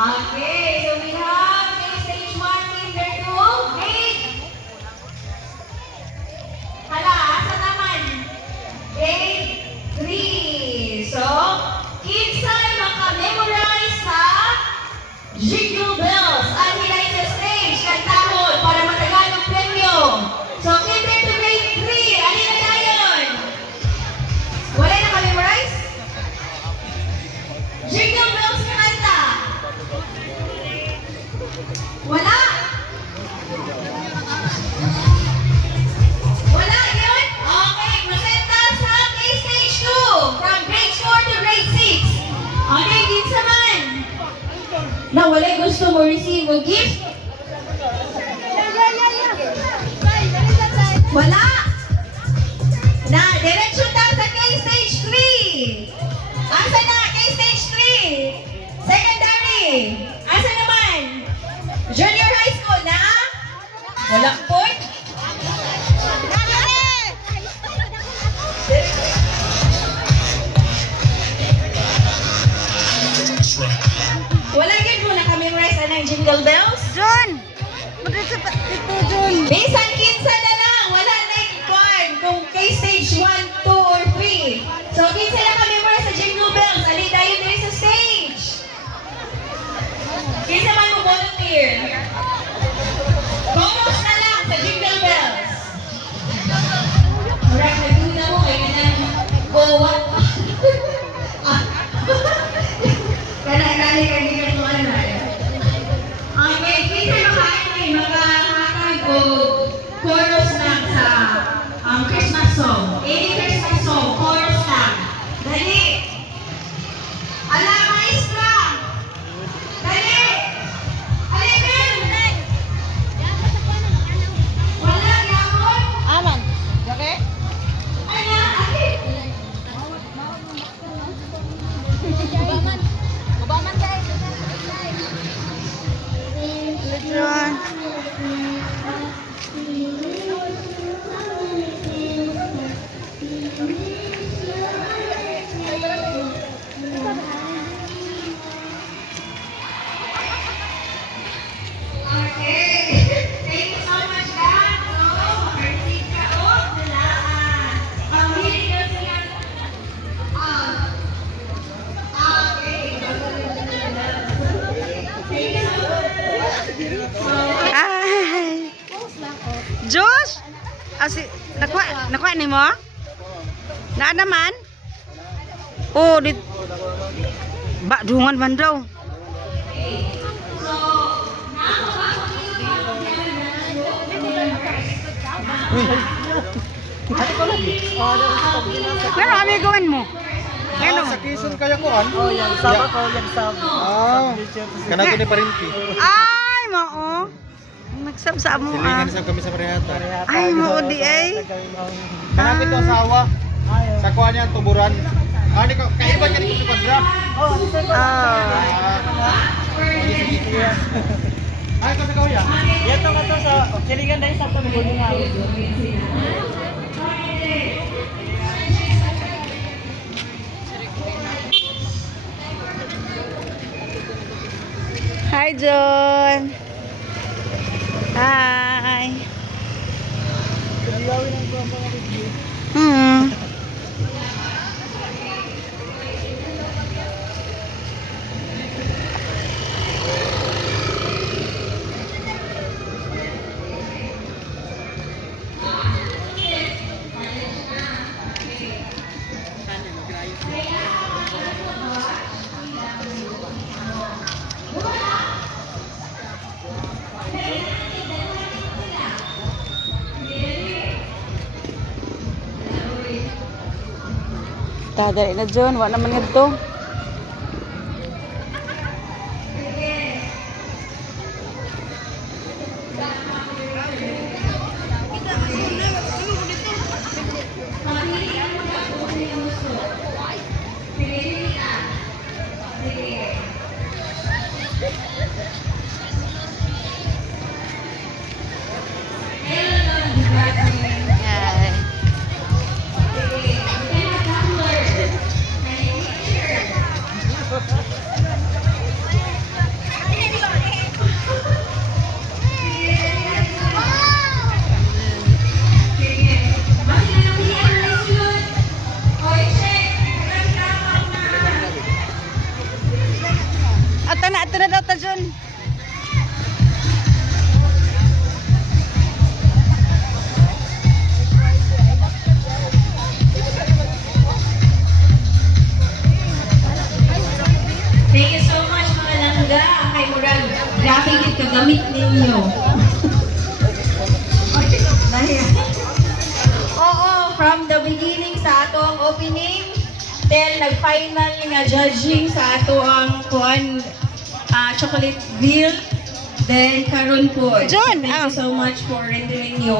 Okay, so we have stage 1, kinder 2, grade. Hala, asa naman? Grade 3. So, kids ay makamemorize sa Jingle Bells. Ang hilay sa stage, kantahon para matagal ng premyo. So, kinder to grade 3, alin na tayon? Wala na ka-memorize? Jingle Bells na kanta. Wala? Wala yun? Okay, presenta sa K-Stage 2 from grade 4 to grade 6. Okay, kids naman. Na wala gusto mo receive a gift? Wala? Na, diretso na sa K-Stage 3. Asa na? K-Stage 3. Secondary. Asa naman? Junior high school na? Wala po? Wala yun mo nakamemorize ng Jingle Bells? John! Magkita ito, John! Bisan kinsa na lang, wala na yung kung kay stage 1, 2, or 3. So, kinsa na kami sa Jingle Bells, ali tayo din sa stage. Kinsa man mo volunteer. Chorus na lang sa Jingle Bells. Alright, nagduda mo kay kanang go what? Kanang-kanang kagigil mo ano na. Okay, kinsa makahatag o chorus lang sa Christmas song. Any Christmas song, chorus lang. Dali! Ala, maestra! Dali! Alipin! Wala, yapon? Aman! Okay? Ala, alip! Ubaman! Ubaman guys! John! Okay. Thank you so much, Dad. So, mag-receive ka o talaan. Pamili ka siya. Okay. Thank you so much. Ay! Josh! Asi, nakuha ni mo? Na naman? Oh, dit... Ba, dungan man daw. Pero ano yung gawin mo? Ano? Sa Quezon kaya ko an? Oh, yang sama ko, yang sama. Ah, kanako ni Parinti. Ay, mao. Nagsabsa mo Silingan ah. sa kami sa Parehata. Ay, mao di ay. Kanako ito asawa. Sa kuha niya tuburan. Ah, ni ko kaiba niya ni Padra. Oh, ano sa Ay, ko sa kuya. Yato ka to sa silingan dahil sa tumulong nga. Hi, John. Hi. Hmm. Tadali na John, wala naman nga to. from the beginning sa ato ang opening till nag-final nga judging sa ato ang chocolate wheel. Then karon po. John, Thank you so much for rendering your